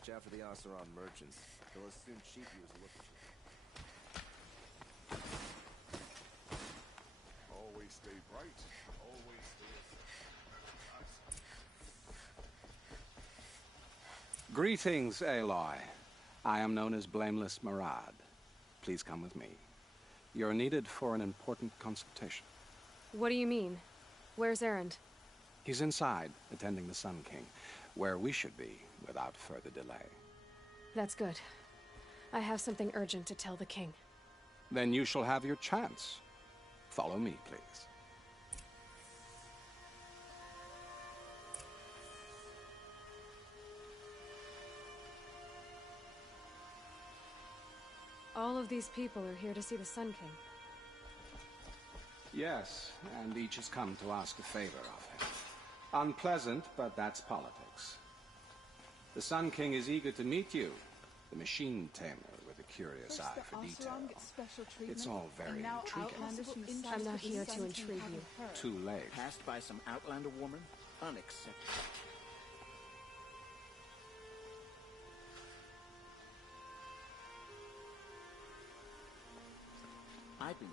Watch out for the Oseram merchants. They'll as soon cheat you as look at you. Always stay bright. Always stay safe. Greetings, Aloy. I am known as Blameless Murad. Please come with me. You're needed for an important consultation. What do you mean? Where's Erend? He's inside, attending the Sun King, where we should be without further delay. That's good. I have something urgent to tell the king. Then you shall have your chance. Follow me, please. All of these people are here to see the Sun King. Yes, and each has come to ask a favor of him. Unpleasant, but that's politics. The Sun King is eager to meet you, the machine tamer with a curious eye for detail. It's all very intriguing. I'm not here to intrigue you. Too late. Passed by some Outlander woman? Unacceptable.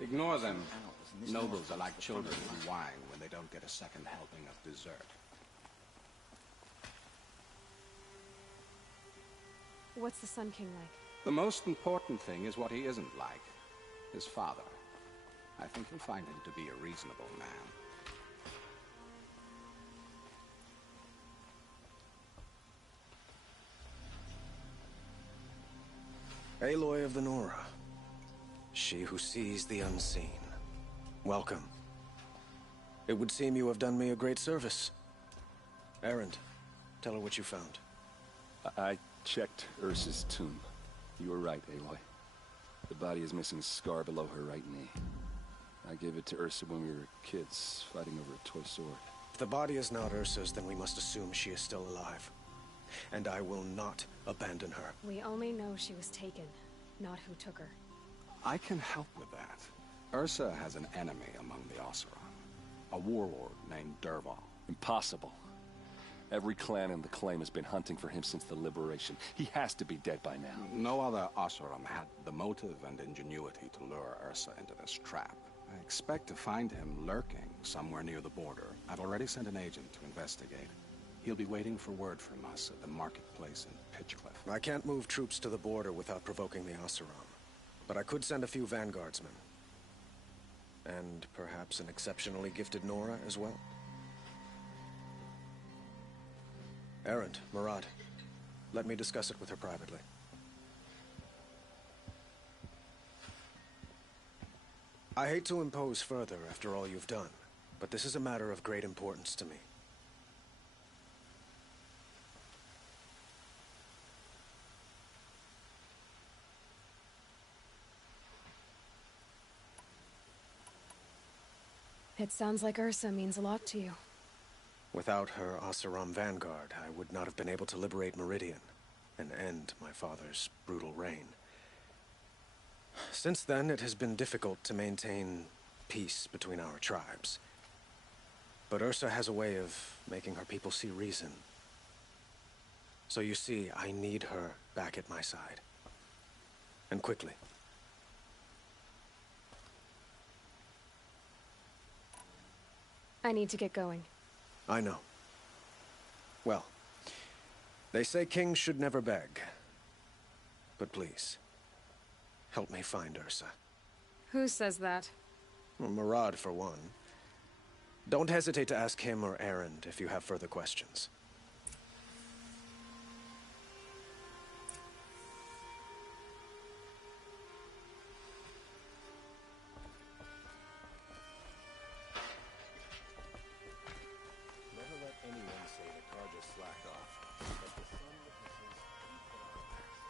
Ignore them. Nobles are like children who whine when they don't get a second helping of dessert. What's the Sun King like? The most important thing is what he isn't like. His father. I think you'll find him to be a reasonable man. Aloy of the Nora. She who sees the unseen. Welcome. It would seem you have done me a great service. Erend, tell her what you found. I checked Ursa's tomb. You were right, Aloy. The body is missing a scar below her right knee. I gave it to Ursa when we were kids, fighting over a toy sword. If the body is not Ursa's, then we must assume she is still alive. And I will not abandon her. We only know she was taken, not who took her. I can help with that. Ursa has an enemy among the Oseram. A warlord named Dervahl. Impossible. Every clan in the claim has been hunting for him since the liberation. He has to be dead by now. No other Oseram had the motive and ingenuity to lure Ursa into this trap. I expect to find him lurking somewhere near the border. I've already sent an agent to investigate. He'll be waiting for word from us at the marketplace in Pitchcliff. I can't move troops to the border without provoking the Oseram. But I could send a few vanguardsmen. And perhaps an exceptionally gifted Nora as well. Erend, Murad, let me discuss it with her privately. I hate to impose further after all you've done, but this is a matter of great importance to me. It sounds like Ursa means a lot to you. Without her Oseram vanguard, I would not have been able to liberate Meridian and end my father's brutal reign. Since then, it has been difficult to maintain peace between our tribes. But Ursa has a way of making her people see reason. So you see, I need her back at my side. And quickly. I need to get going. I know. Well, they say kings should never beg. But please, help me find Ursa. Who says that? Well, Murad, for one. Don't hesitate to ask him or Erend if you have further questions. Never let anyone say that Carja slacked off. But the sun witnesses he put on action.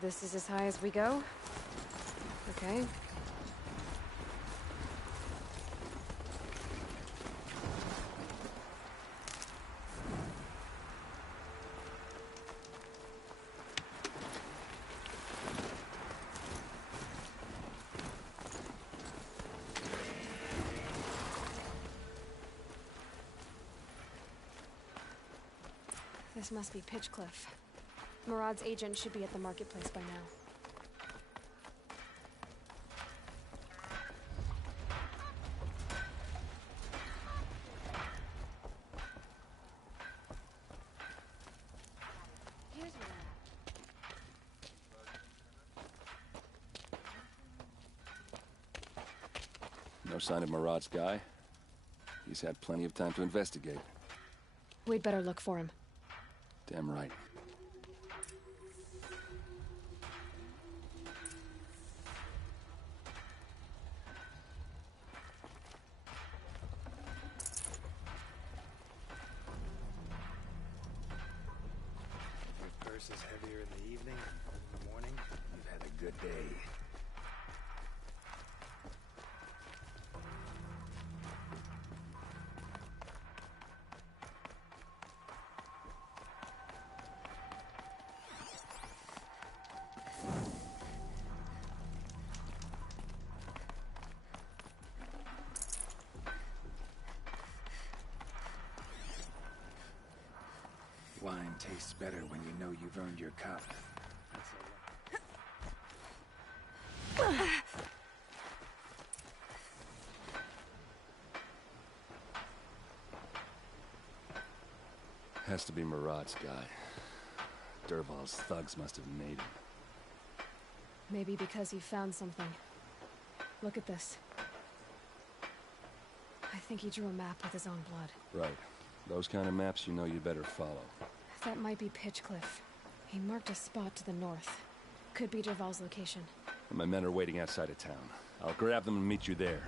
this is as high as we go? Okay. This must be Pitchcliff. Murad's agent should be at the marketplace by now. Here's Murad. No sign of Murad's guy. He's had plenty of time to investigate. We'd better look for him. Damn right. Your purse is heavier in the evening than in the morning. You've had a good day. Wine tastes better when you know you've earned your cup. That's Has to be Murad's guy. Dervahl's thugs must have made him. Maybe because he found something. Look at this. I think he drew a map with his own blood. Right. Those kind of maps you know you better follow. That might be Pitchcliff. He marked a spot to the north. Could be Dervahl's location. And my men are waiting outside of town. I'll grab them and meet you there.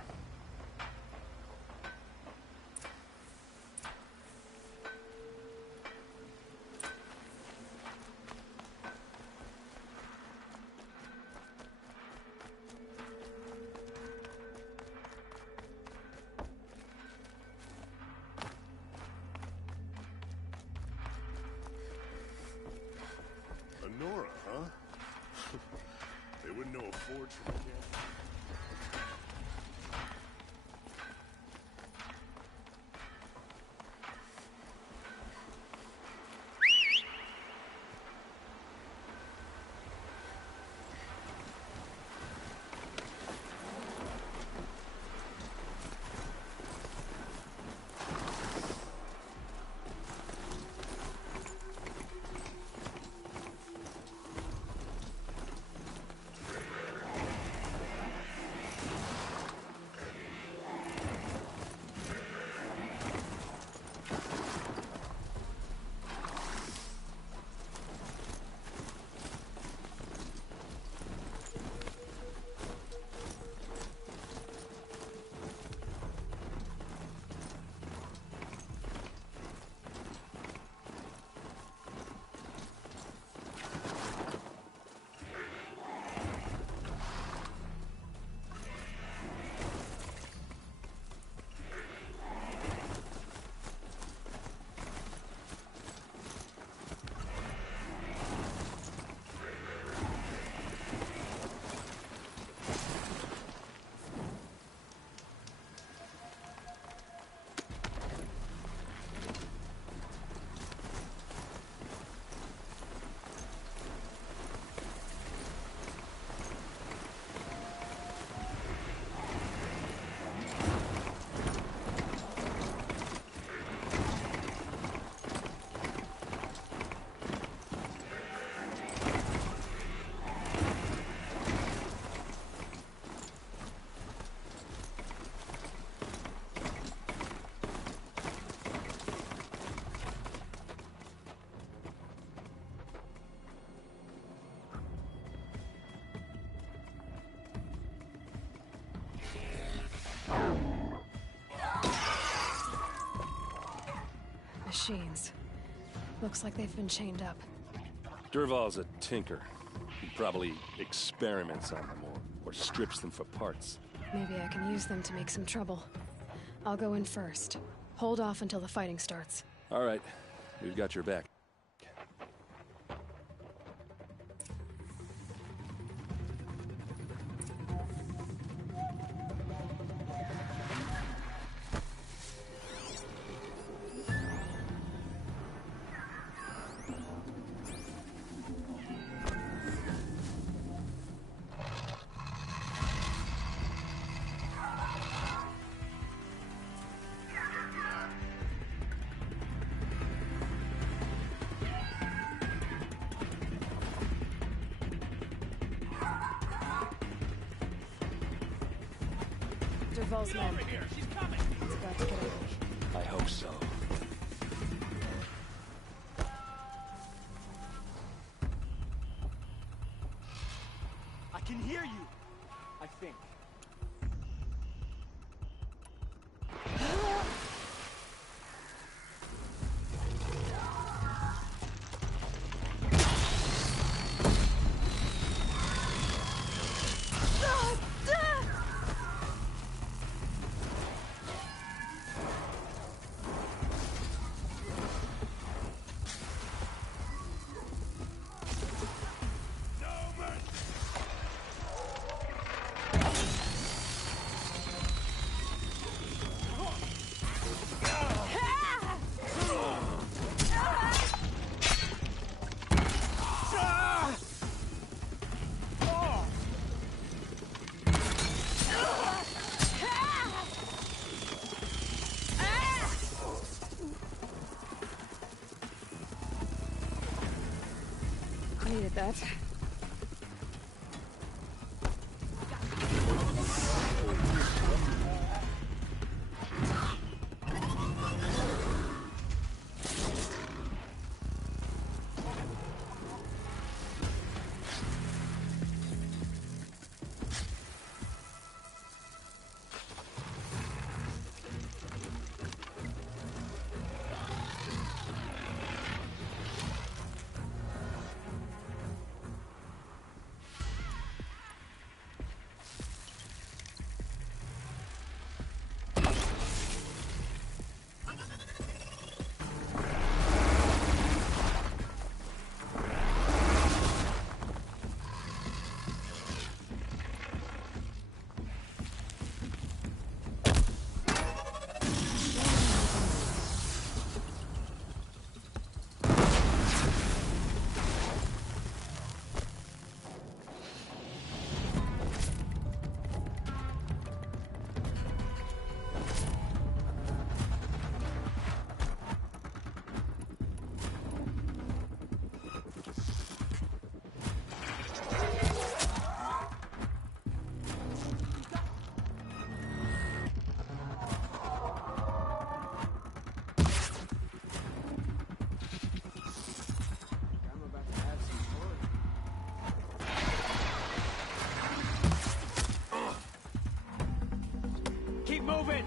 Nora, huh? They wouldn't know a forge from a can. Machines. Looks like they've been chained up. Dervahl's a tinker. He probably experiments on them or strips them for parts. Maybe I can use them to make some trouble. I'll go in first. Hold off until the fighting starts. All right, we've got your back. Dervahl's men. It's about to get ugly. I hope so. I can hear you, I think. Needed that. Keep moving!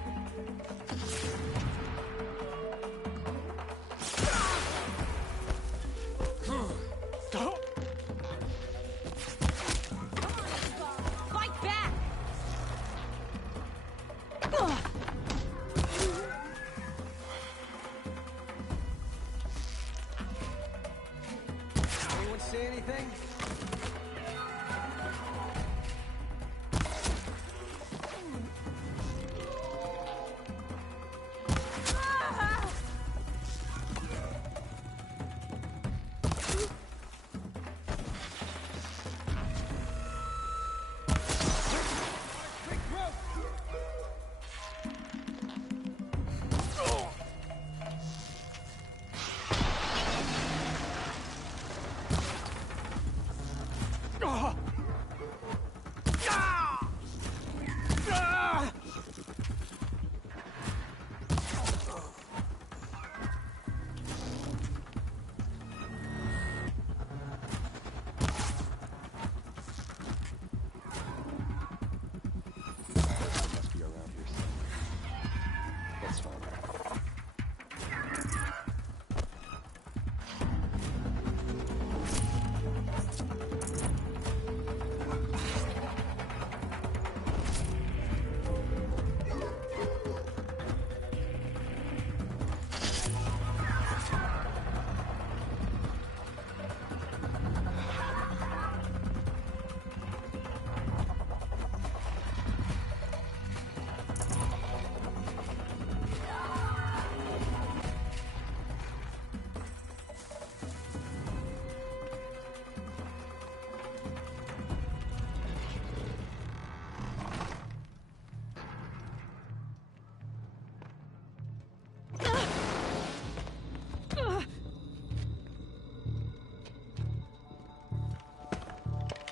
Fight back! Anyone say anything?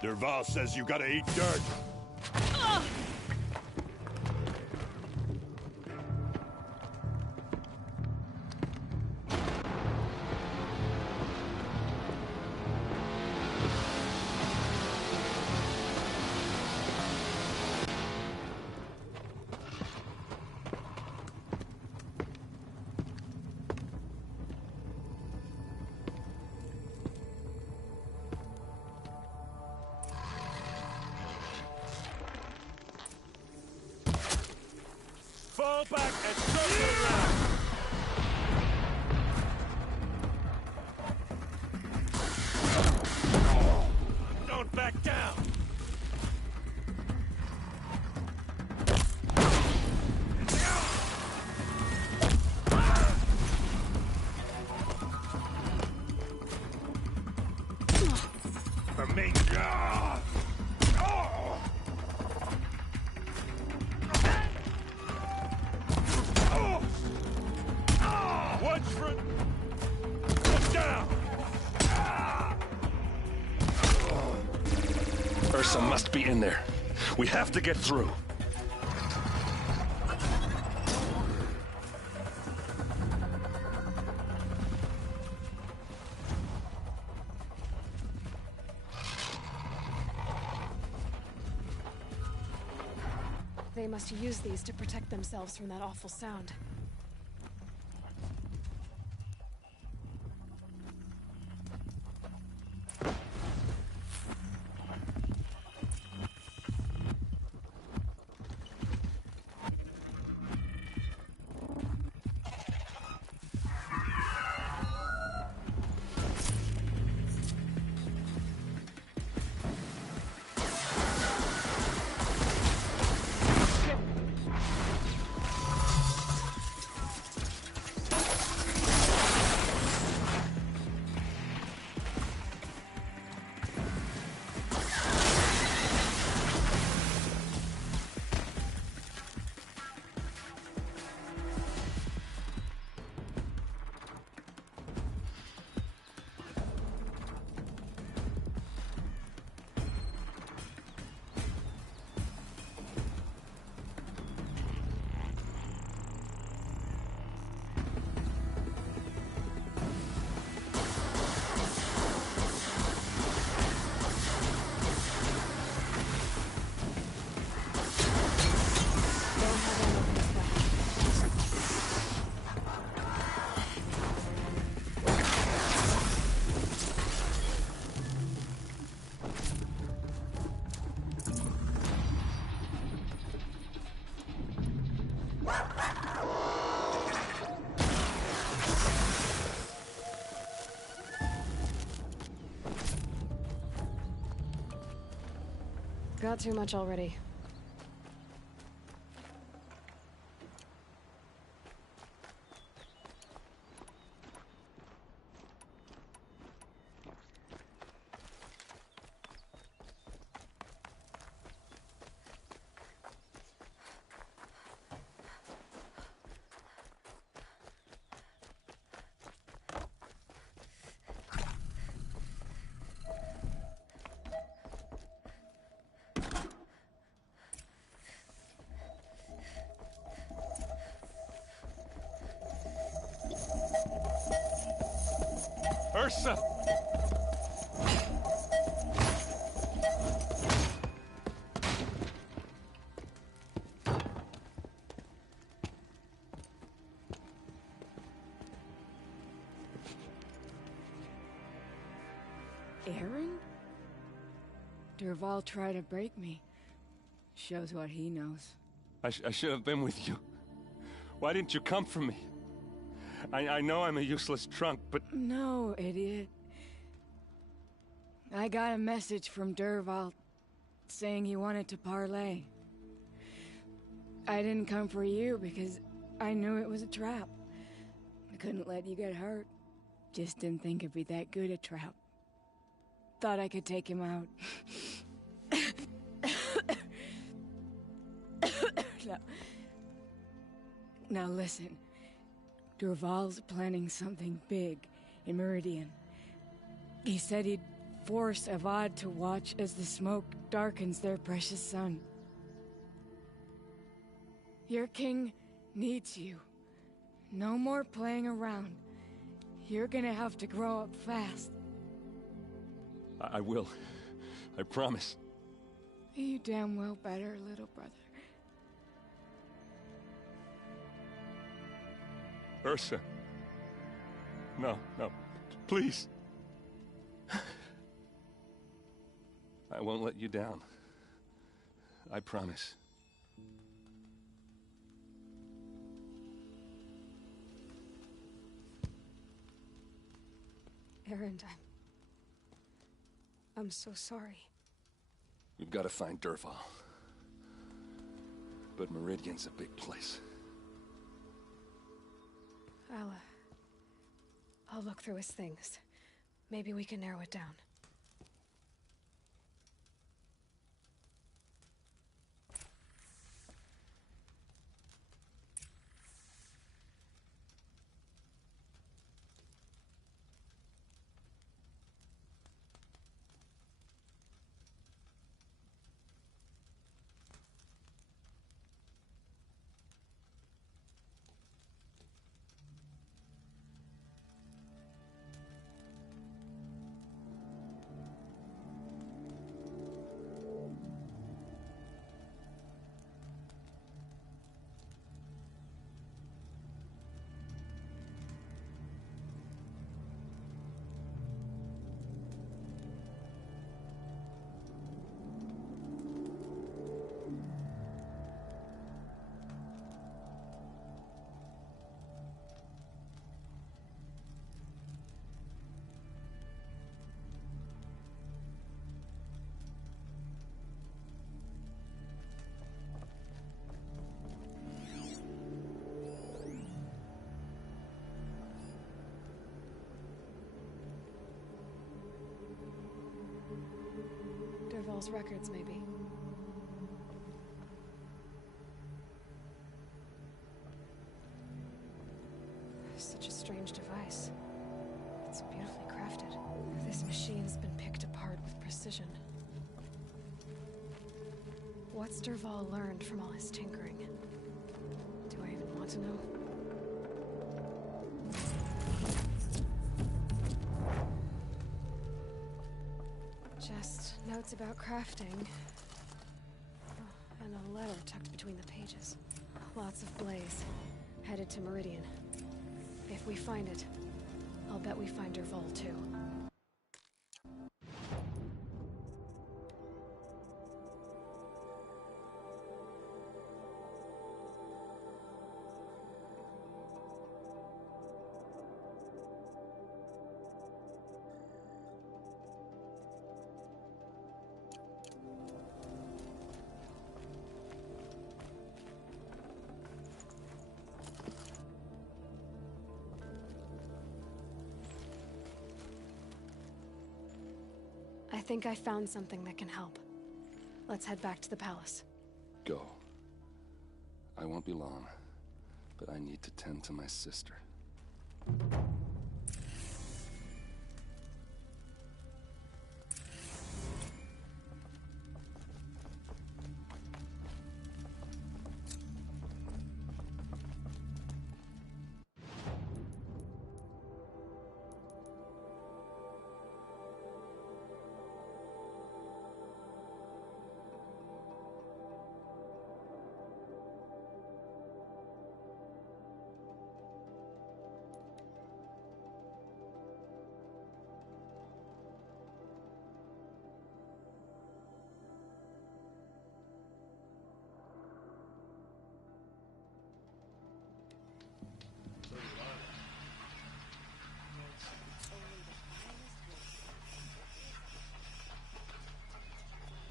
Derval says you gotta eat dirt. Fall back and circle around! Don't back down! For me! Watch front! Get down! Ursa must be in there. We have to get through. They must use these to protect themselves from that awful sound. Got too much already. Ursa! Aaron? Derval tried to break me. Shows what he knows. I should have been with you. Why didn't you come for me? I know I'm a useless trunk, but... No, idiot. I got a message from Derval saying he wanted to parlay. I didn't come for you because I knew it was a trap. I couldn't let you get hurt. Just didn't think it'd be that good a trap. Thought I could take him out. Now listen. Derval's planning something big in Meridian. He said he'd force Avad to watch as the smoke darkens their precious sun. Your king needs you. No more playing around. You're gonna have to grow up fast. I will. I promise. You damn well better, little brother. Ursa. No, no. Please. I won't let you down. I promise. Erend, I'm so sorry. We've got to find Dervahl. But Meridian's a big place. I'll look through his things. Maybe we can narrow it down. Dervahl's records, maybe. Such a strange device. It's beautifully crafted. This machine's been picked apart with precision. What's Dervahl learned from all his tinkering? Do I even want to know? Just notes about crafting. Oh, and a letter tucked between the pages. Lots of blaze. Headed to Meridian. If we find it, I'll bet we find Dervahl too. I think I found something that can help. Let's head back to the palace. Go. I won't be long, but I need to tend to my sister.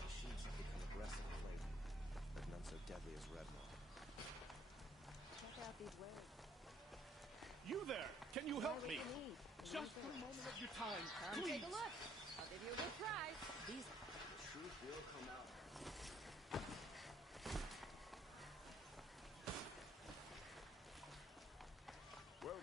Machines have become aggressive of late, but none so deadly as Redwall. Check out these wares. You there! Can you help me? Need. Just for a moment of your time, Come please! take a look. I'll give you a good prize. These The truth will come out. Well,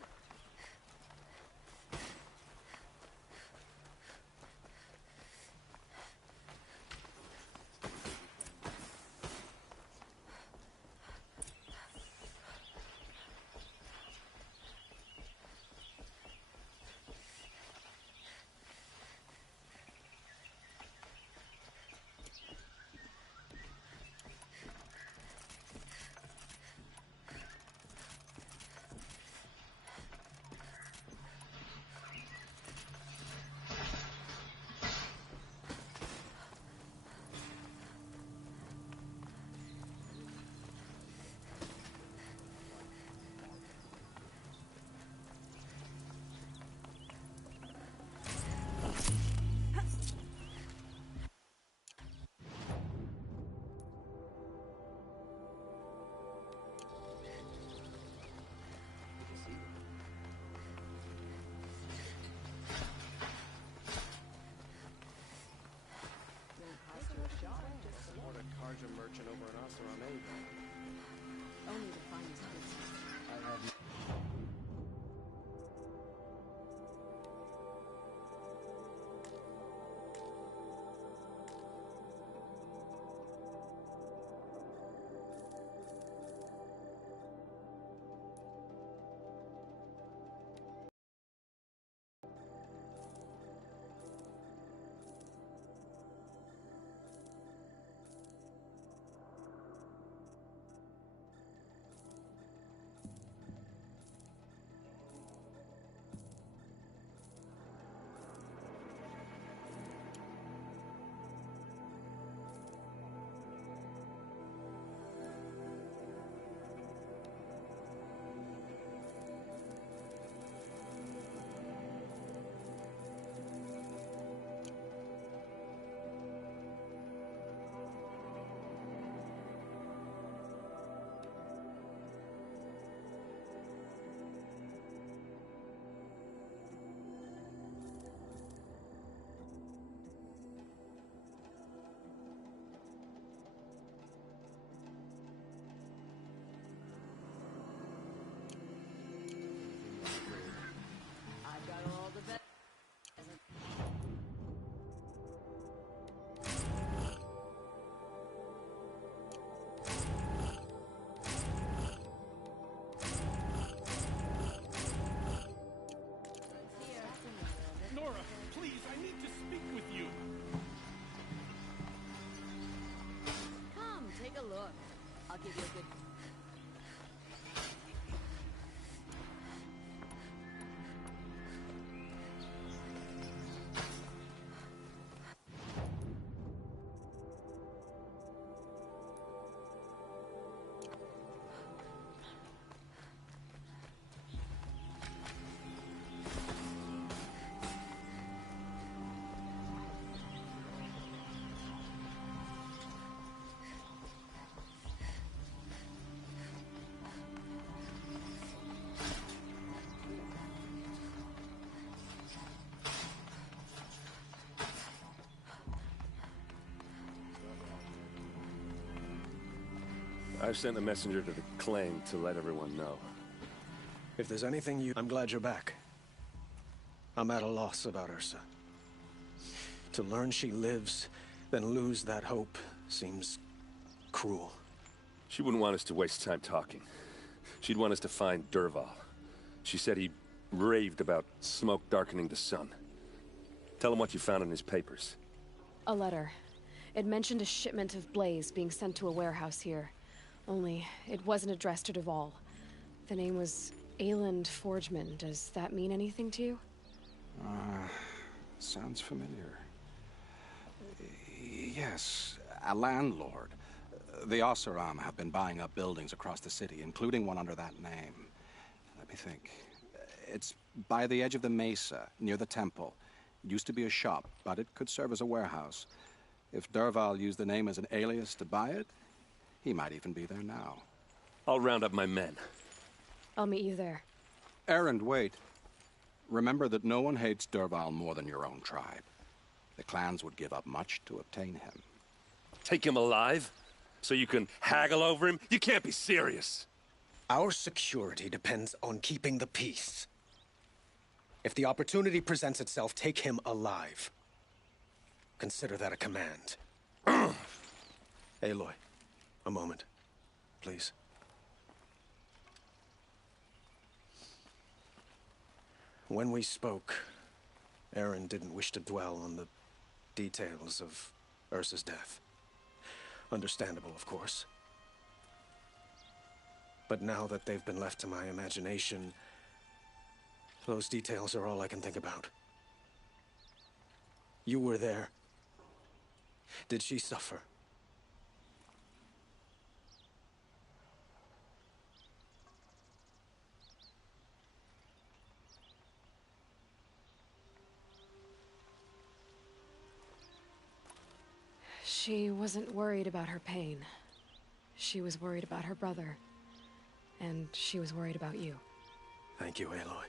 I've sent a messenger to the claim to let everyone know. If there's anything you... I'm glad you're back. I'm at a loss about Ursa. To learn she lives, then lose that hope, seems cruel. She wouldn't want us to waste time talking. She'd want us to find Dervahl. She said he raved about smoke darkening the sun. Tell him what you found in his papers. A letter. It mentioned a shipment of blaze being sent to a warehouse here. Only, it wasn't addressed to Dervahl. The name was Ayland Forgeman. Does that mean anything to you? Sounds familiar. Yes, a landlord. The Oseram have been buying up buildings across the city, including one under that name. Let me think. It's by the edge of the mesa, near the temple. It used to be a shop, but it could serve as a warehouse. If Dervahl used the name as an alias to buy it, he might even be there now. I'll round up my men. I'll meet you there. Erend, wait. Remember that no one hates Dervahl more than your own tribe. The clans would give up much to obtain him. Take him alive? So you can haggle over him? You can't be serious. Our security depends on keeping the peace. If the opportunity presents itself, take him alive. Consider that a command. Aloy, a moment, please. When we spoke, Erend didn't wish to dwell on the details of Ursa's death. Understandable, of course. But now that they've been left to my imagination, those details are all I can think about. You were there. Did she suffer? She wasn't worried about her pain. She was worried about her brother. And she was worried about you. Thank you, Aloy.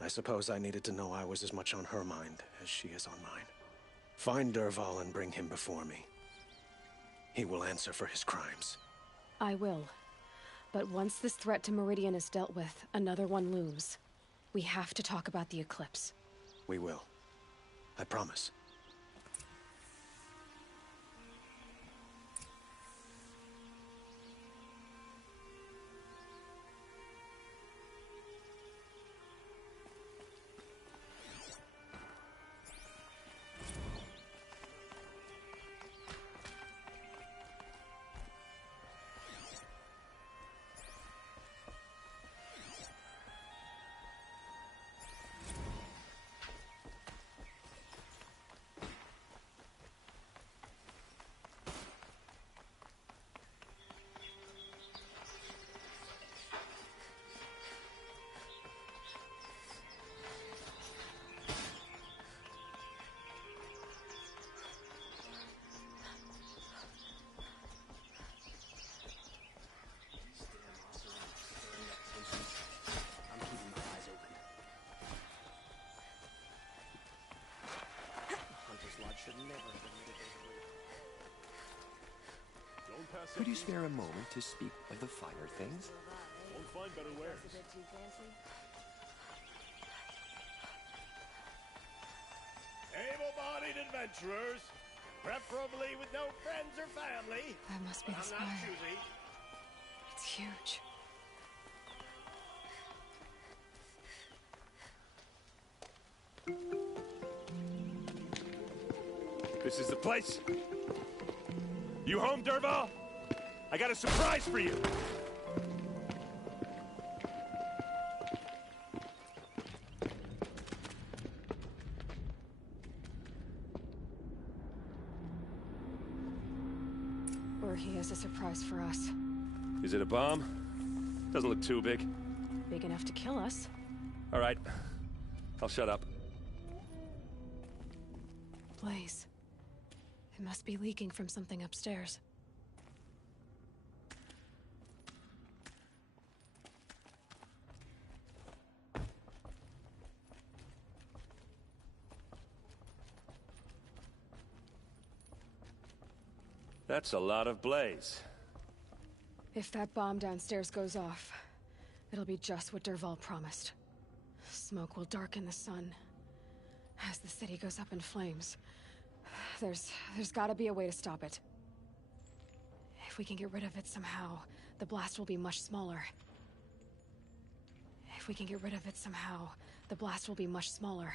I suppose I needed to know I was as much on her mind as she is on mine. Find Dervahl and bring him before me. He will answer for his crimes. I will. But once this threat to Meridian is dealt with, another one looms. We have to talk about the eclipse. We will. I promise. Could you spare a moment to speak of the finer things? Won't find better wares. Able-bodied adventurers, preferably with no friends or family. That must be the spire. I'm not choosy. It's huge. This is the place. You home, Dervahl? I got a surprise for you. Or he has a surprise for us. Is it a bomb? Doesn't look too big. Big enough to kill us. All right. I'll shut up. Blaze. It must be leaking from something upstairs. That's a lot of blaze. If that bomb downstairs goes off, it'll be just what Dervahl promised. Smoke will darken the sun. As the city goes up in flames, there's gotta be a way to stop it. If we can get rid of it somehow, the blast will be much smaller. If we can get rid of it somehow, the blast will be much smaller.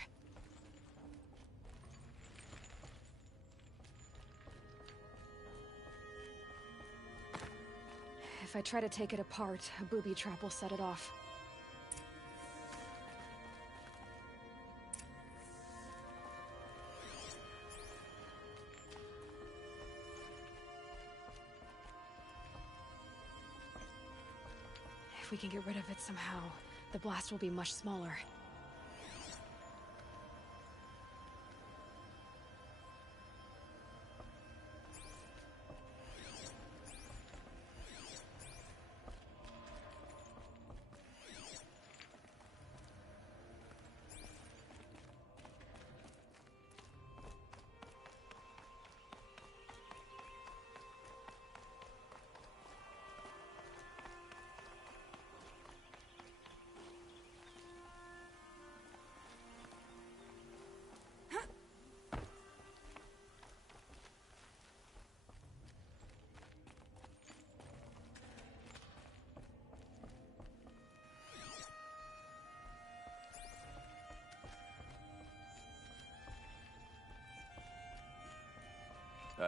If I try to take it apart, a booby trap will set it off. If we can get rid of it somehow, the blast will be much smaller.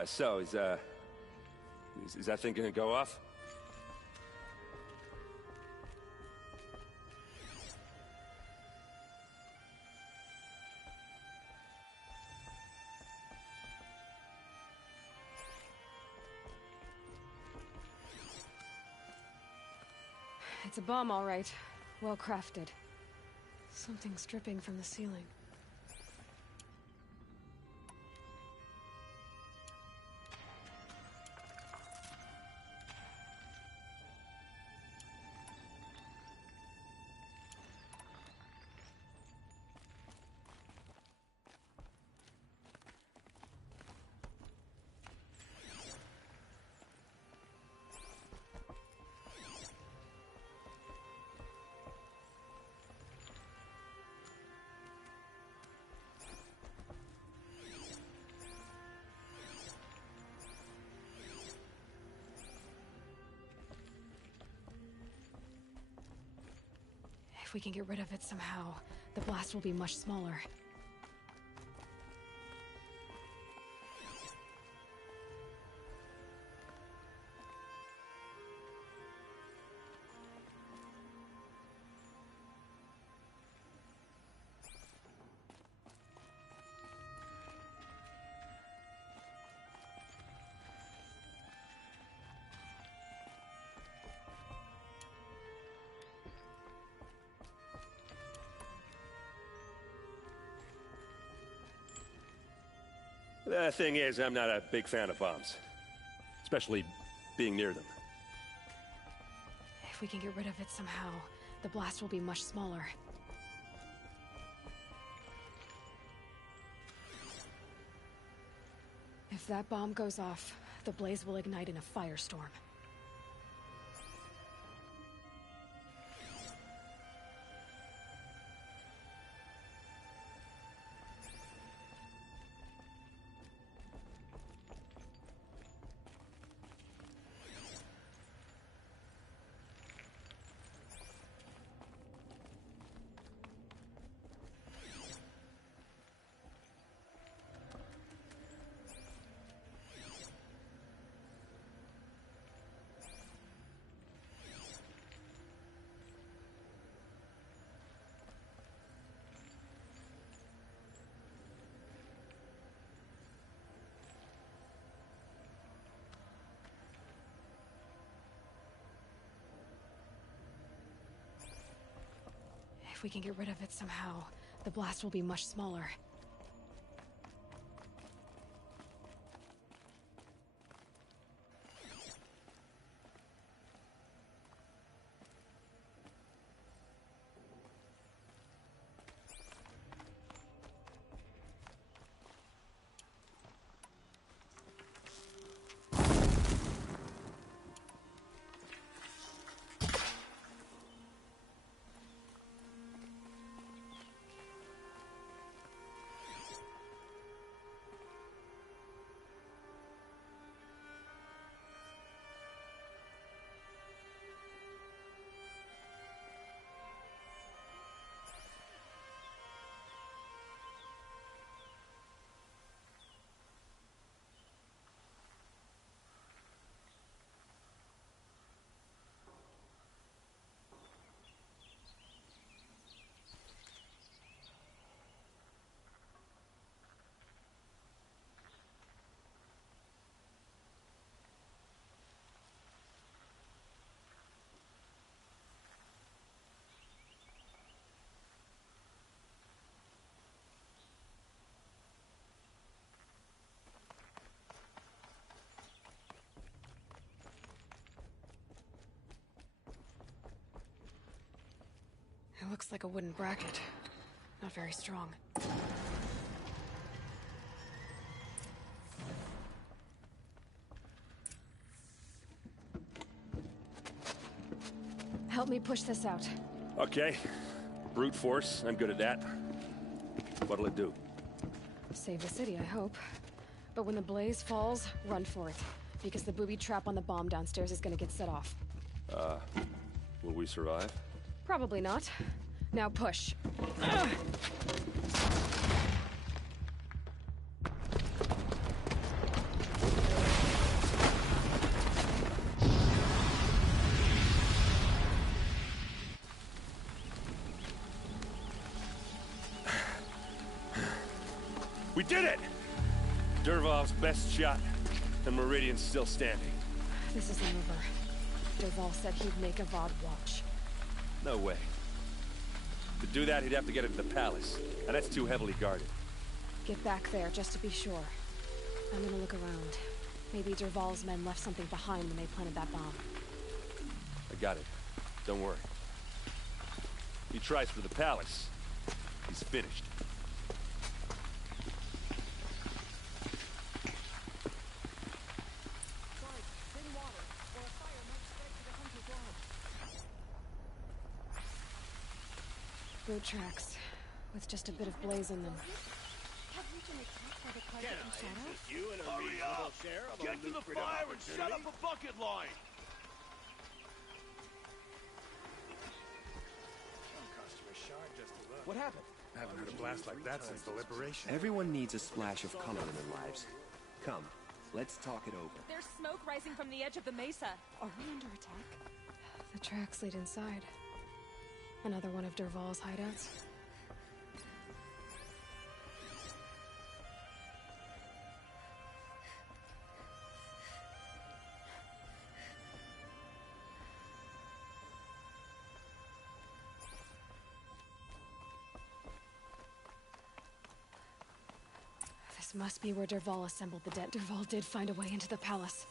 So, is that thing gonna go off? It's a bomb, all right. Well crafted. Something's dripping from the ceiling. If we can get rid of it somehow, the blast will be much smaller. The thing is, I'm not a big fan of bombs. Especially being near them. If we can get rid of it somehow, the blast will be much smaller. If that bomb goes off, the blaze will ignite in a firestorm. If we can get rid of it somehow, the blast will be much smaller. It looks like a wooden bracket. Not very strong. Help me push this out. Okay. Brute force, I'm good at that. What'll it do? Save the city, I hope. But when the blaze falls, run for it. Because the booby trap on the bomb downstairs is gonna get set off. Will we survive? Probably not. Now push. Ugh. We did it! Dervahl's best shot, and Meridian's still standing. This isn't over. Dervahl said he'd make Avad watch. No way. To do that, he'd have to get into the palace, and that's too heavily guarded. Get back there, just to be sure. I'm gonna look around. Maybe Dervahl's men left something behind when they planted that bomb. I got it. Don't worry. He tries for the palace. He's finished. Boot tracks, with just a bit of blaze in them. You and a reasonable share of Get to the fire and shut up a bucket line! What happened? I haven't heard a blast like that since the liberation. Everyone needs a splash of color in their lives. Come, let's talk it over. There's smoke rising from the edge of the mesa. Are we under attack? The tracks lead inside. Another one of Dervahl's hideouts. This must be where Dervahl assembled the dead. Dervahl did find a way into the palace.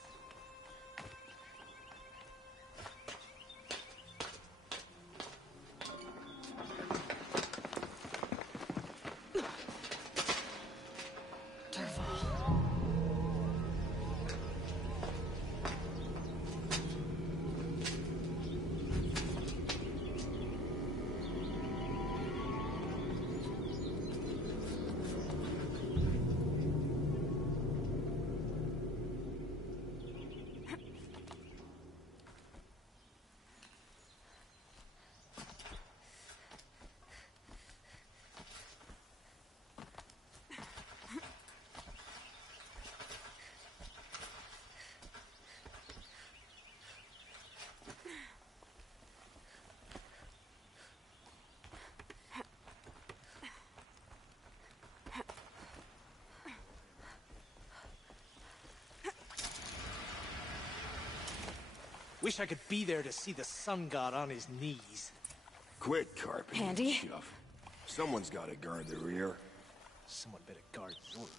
Wish I could be there to see the sun god on his knees. Quit carping. Handy? Stuff. Someone's got to guard the rear. Someone better guard your rear.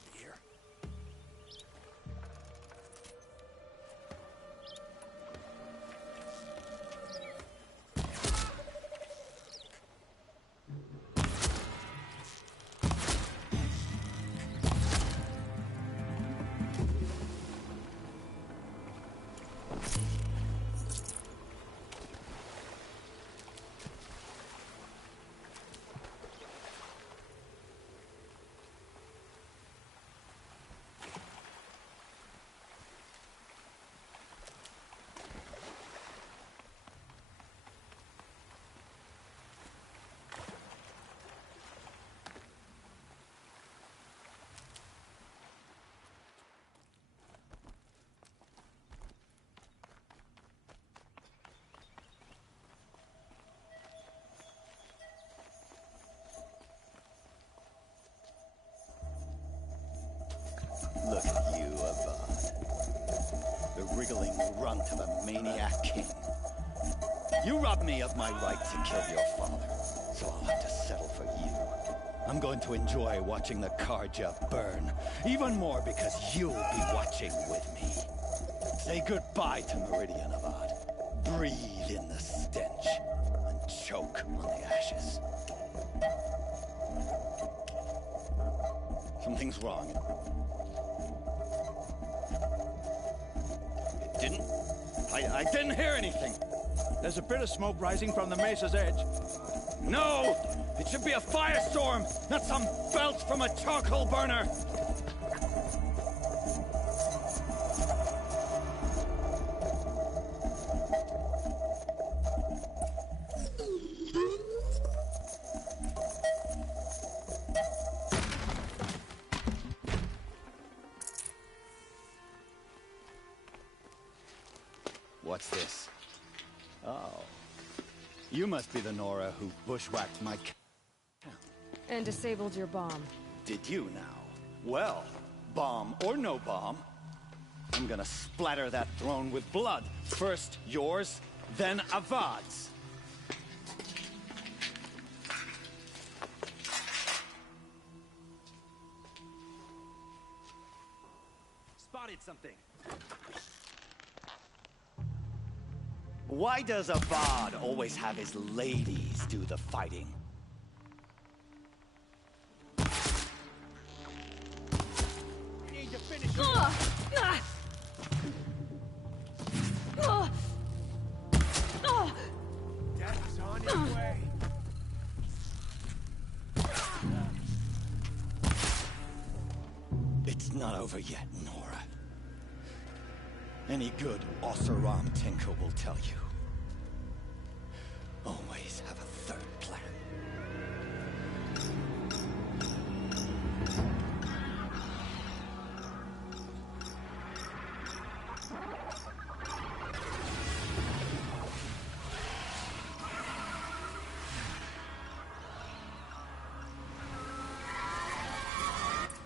Look at you, Avad. The wriggling runt of a maniac king. You robbed me of my right to kill your father, so I'll have to settle for you. I'm going to enjoy watching the Karja burn, even more because you'll be watching with me. Say goodbye to Meridian, Avad. Breathe in the stench, and choke on the ashes. Something's wrong. It didn't? I didn't hear anything. There's a bit of smoke rising from the mesa's edge. No! It should be a firestorm, not some belch from a charcoal burner! What's this? Oh. You must be the Nora who bushwhacked my And disabled your bomb. Did you now? Well, bomb or no bomb, I'm gonna splatter that throne with blood. First yours, then Avad's. Spotted something. Why does Avad always have his ladies do the fighting? We need to finish him. Death is on its way. It's not over yet, Nora. Any good Oseram tinker will tell you. Always have a third plan.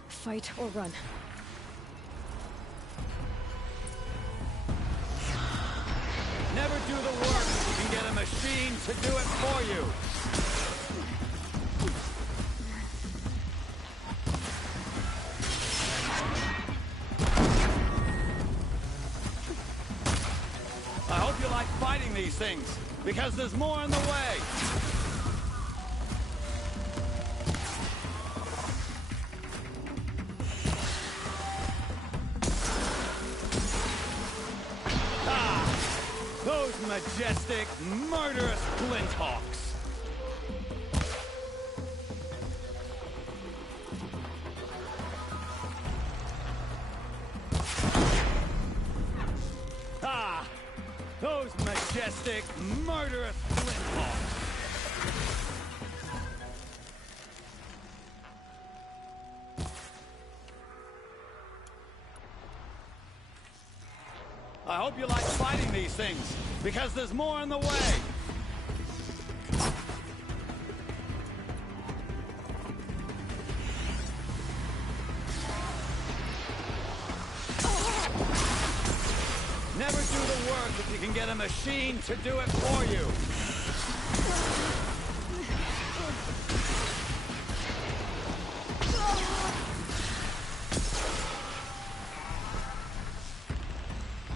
Fight or run. Never do the work if you can get a machine to do it for you. I hope you like fighting these things, because there's more on the way. Those majestic, murderous Flinthawks. Ah! Those majestic, murderous Flinthawks. I hope you like fighting these things, because there's more on the way. Never do the work if you can get a machine to do it for you.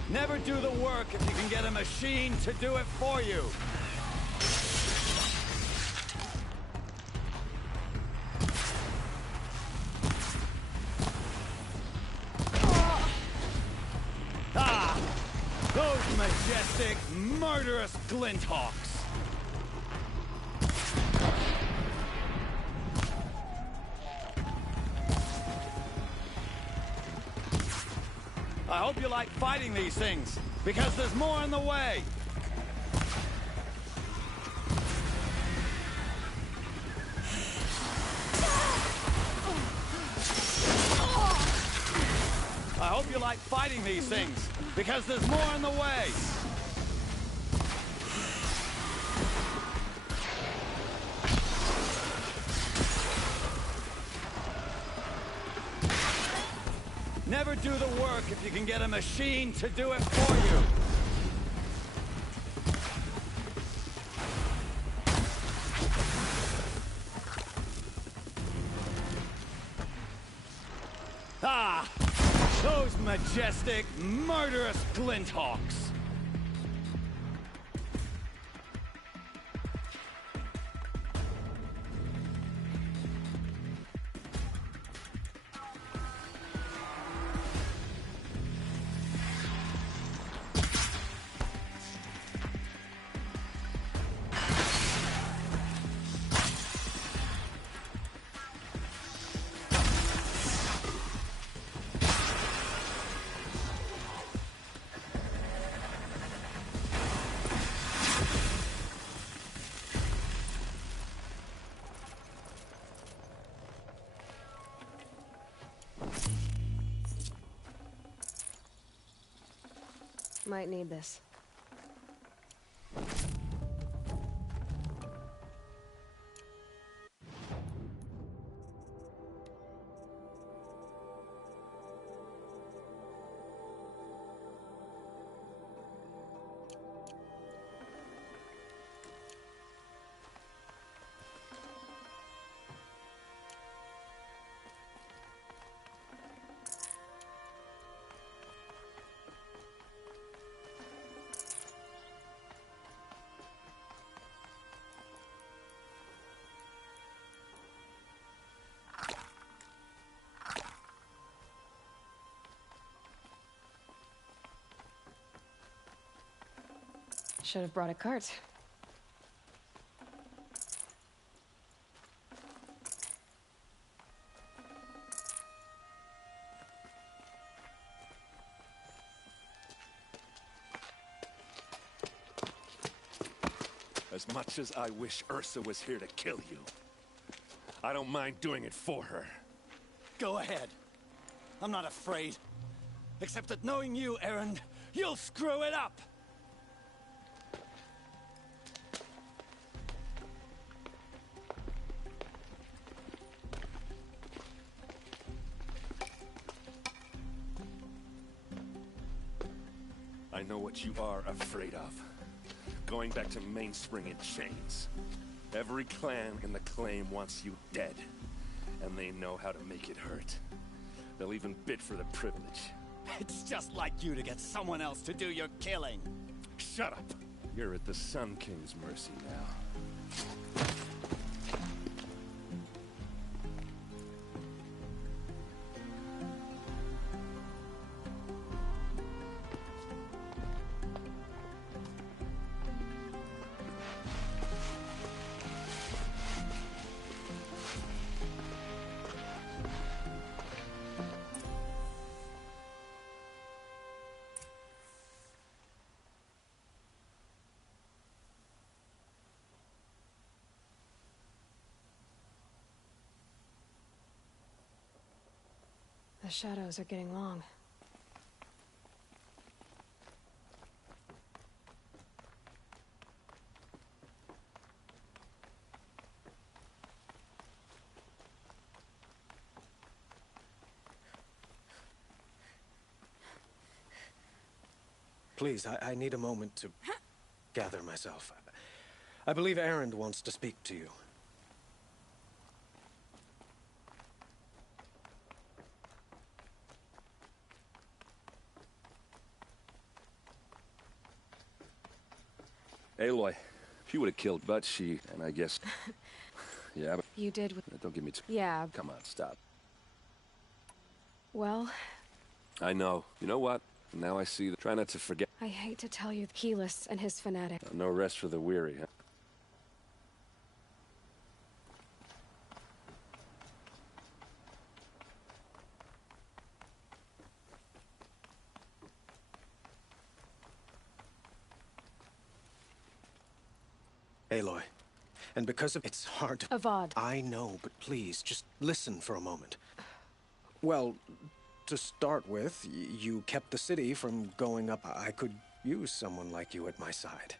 Never do the work if you can get a machine to do it for you. Ah! Those majestic, murderous Flinthawks. I hope you like fighting these things, because there's more on the way. I hope you like fighting these things, because there's more on the way. Never do the work if you can get a machine to do it for you. Ah! Those majestic, murderous Flinthawks. Might need this. Should have brought a cart. As much as I wish Ursa was here to kill you, I don't mind doing it for her. Go ahead. I'm not afraid. Except that knowing you, Erend, you'll screw it up! I know what you are afraid of. Going back to Mainspring in chains. Every clan in the claim wants you dead. And they know how to make it hurt. They'll even bid for the privilege. It's just like you to get someone else to do your killing. Shut up! You're at the Sun King's mercy now. The shadows are getting long. Please, I need a moment to gather myself. I believe Erend wants to speak to you. Aloy, she would have killed but she, and I guess... yeah, but... You did with... Don't give me too... Yeah. Come on, stop. Well... I know. You know what? Now I see that... Try not to forget... I hate to tell you, Keyless and his fanatic. No rest for the weary, huh? Aloy. And because of it's hard to... Avad. I know, but please, just listen for a moment. Well, to start with, you kept the city from going up. I could use someone like you at my side.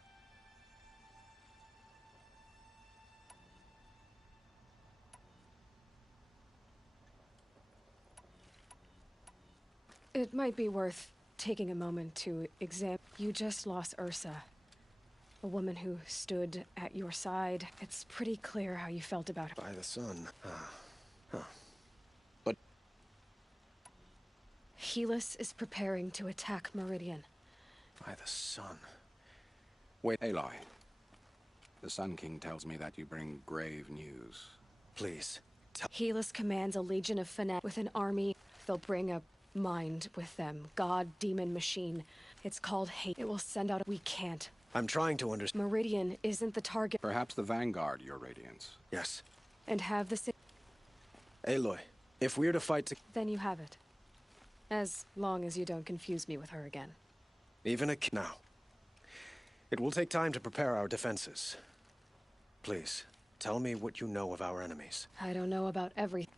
It might be worth taking a moment to examine. You just lost Ursa. A woman who stood at your side. It's pretty clear how you felt about her. By the sun. But... Helis is preparing to attack Meridian. By the sun. Wait, Aloy. The Sun King tells me that you bring grave news. Please, tell... Helis commands a legion of fanatics with an army. They'll bring a mind with them. God, demon, machine. It's called hate. It will send out... We can't. I'm trying to understand. Meridian isn't the target. Perhaps the Vanguard, Your Radiance. Yes. And have the... Aloy, if we're to fight to... Then you have it. As long as you don't confuse me with her again. Even now. It will take time to prepare our defenses. Please, tell me what you know of our enemies. I don't know about everything.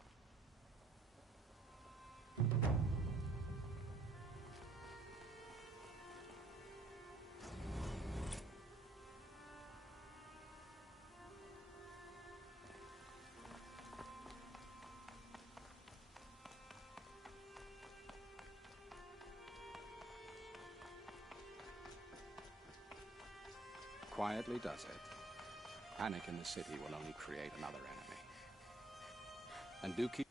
quietly does it, panic in the city will only create another enemy. And do keep